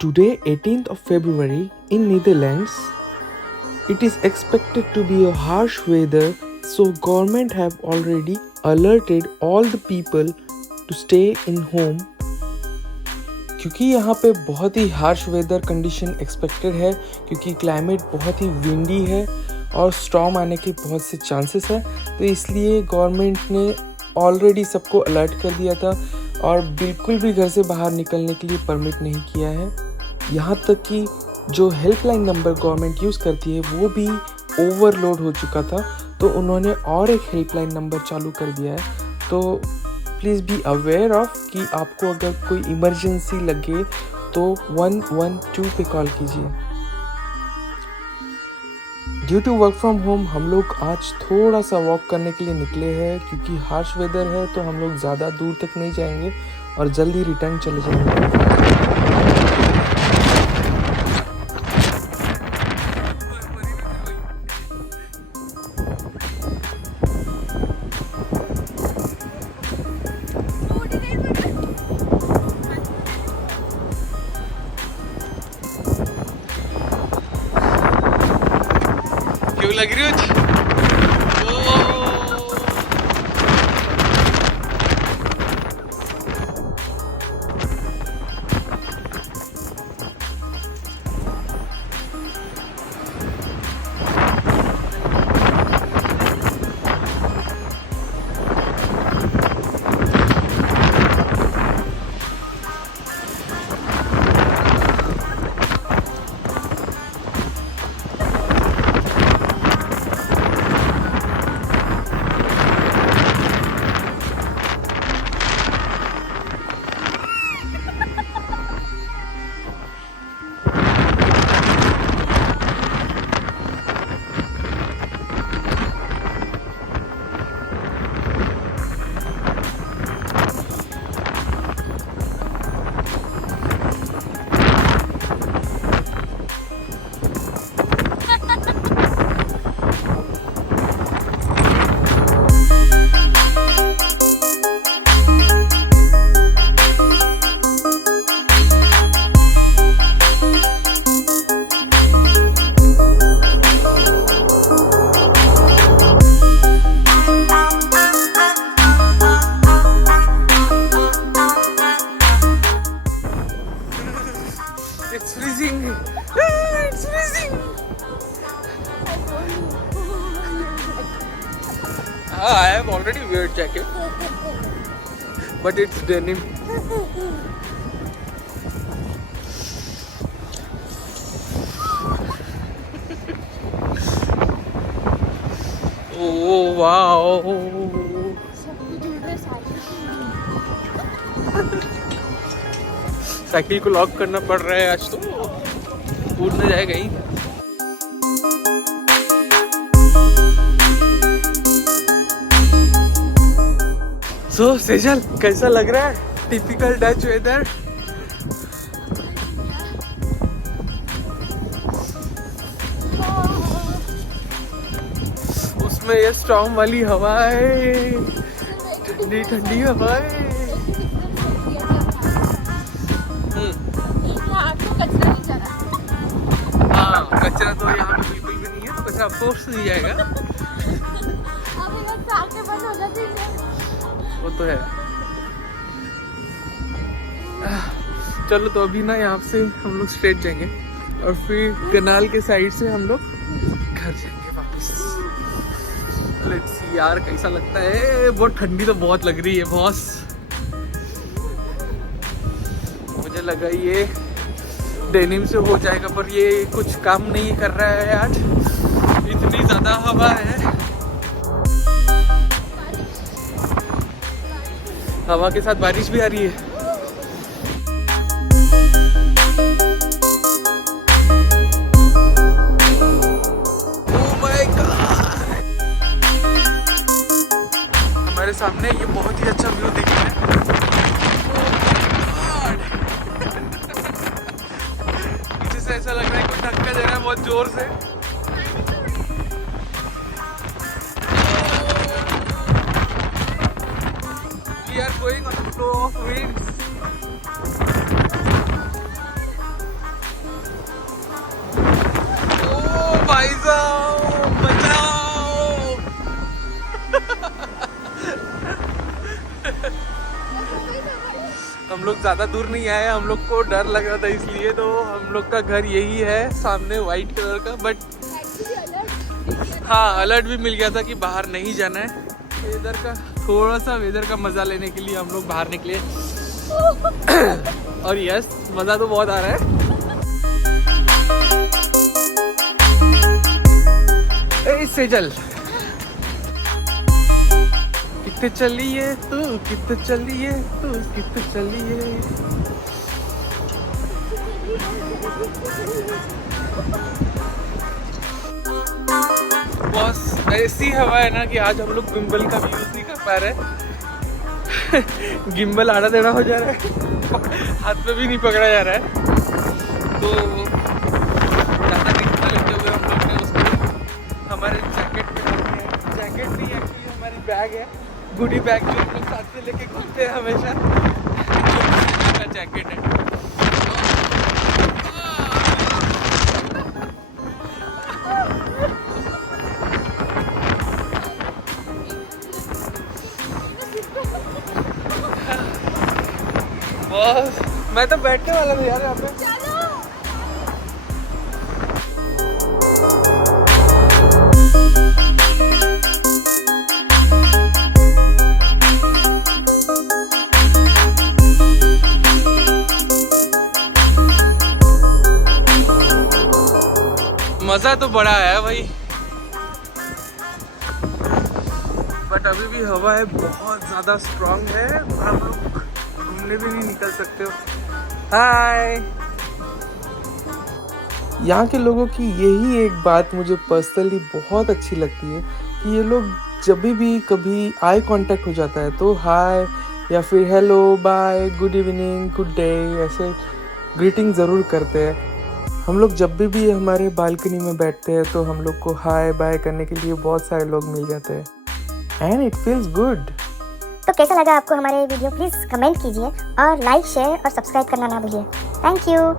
Today, 18th of February, in Netherlands, it is expected to be a harsh weather, so government have already alerted all the people to stay in home. क्योंकि यहाँ पे बहुत ही harsh weather condition expected है, क्योंकि climate बहुत ही windy है और storm आने के बहुत से चांसेस है, तो इसलिए गवर्नमेंट ने ऑलरेडी सबको अलर्ट कर दिया था और बिल्कुल भी घर से बाहर निकलने के लिए परमिट नहीं किया है। यहाँ तक कि जो हेल्पलाइन नंबर गवर्नमेंट यूज़ करती है वो भी ओवरलोड हो चुका था, तो उन्होंने और एक हेल्पलाइन नंबर चालू कर दिया है। तो प्लीज़ बी अवेयर ऑफ कि आपको अगर कोई इमरजेंसी लगे तो 112 पे कॉल कीजिए। Due to work from home हम लोग आज थोड़ा सा वॉक करने के लिए निकले हैं, क्योंकि हार्श वेदर है तो हम लोग ज़्यादा दूर तक नहीं जाएंगे और जल्दी रिटर्न चले जाएंगे। क्यों लग रही हो? It's freezing. It's freezing. I have already wear jacket, but it's denim. Oh wow. Cycle को लॉक करना पड़ रहा है आज, तो टूट न जाए कहीं। सो सेजल, कैसा लग रहा है टिपिकल डच वेदर? उसमें ये स्टॉर्म वाली हवाएं, ठंडी ठंडी हवाएं। कचरा तो यहाँ पे बिल्कुल भी नहीं है, तो कचरा अफकोर्स नहीं जाएगा। बंद हो जाती है, वो तो है। चलो, तो अभी ना यहाँ से हम लोग स्ट्रेट जाएंगे और फिर कनाल के साइड से हम लोग घर जाएंगे वापस। लेट्स सी यार कैसा लगता है। बहुत ठंडी तो बहुत लग रही है बॉस। मुझे लगा ये डेनिम से हो जाएगा, पर ये कुछ काम नहीं कर रहा है आज, इतनी ज्यादा हवा है। हवा के साथ बारिश भी आ रही है। Oh my God! हमारे सामने ये बहुत ही अच्छा व्यू दिख रहा है। ऐसा लग रहा है कोई धक्का दे रहा है बहुत जोर से। We are going on the flow of winds. लोग ज़्यादा दूर नहीं आए, हम लोग को डर लग रहा था इसलिए। तो हम लोग का घर यही है सामने वाइट कलर का, बट हाँ अलर्ट भी मिल गया था कि बाहर नहीं जाना है। वेदर का थोड़ा सा वेदर का मज़ा लेने के लिए हम लोग बाहर निकले और यस मज़ा तो बहुत आ रहा है। इससे चल कितने चलिए तू, कितने चलिए तू, कितने चलिए। बस ऐसी हवा है ना कि आज हम लोग गिम्बल का भी यूज नहीं कर पा रहे गिम्बल आड़ा टेढ़ा हो जा रहा है हाथ में भी नहीं पकड़ा जा रहा है। तो ज़्यादा रिस्क लेते हुए हम लोग ने उसको हमारे जैकेट में रखे हैं। जैकेट नहीं एक्चुअली हमारी बैग है, गुडी बैग जो हम लोग साथ में लेके घूमते हैं हमेशा, का जैकेट है। बस मैं तो बैठने वाला था यार यहाँ पे। मजा तो बड़ा है भाई, बट अभी भी हवा है बहुत ज्यादा स्ट्रांग है, हम लोग घूमने भी नहीं निकल सकते हो। हाय, यहाँ के लोगों की यही एक बात मुझे पर्सनली बहुत अच्छी लगती है कि ये लोग जब भी कभी आई कांटेक्ट हो जाता है तो हाय या फिर hello bye good evening good day ऐसे ग्रीटिंग ज़रूर करते हैं। हम लोग जब भी हमारे बालकनी में बैठते हैं तो हम लोग को हाय बाय करने के लिए बहुत सारे लोग मिल जाते हैं एंड इट फील्स गुड। तो कैसा लगा आपको हमारे वीडियो, प्लीज़ कमेंट कीजिए और लाइक शेयर और सब्सक्राइब करना ना भूलिए। Thank you.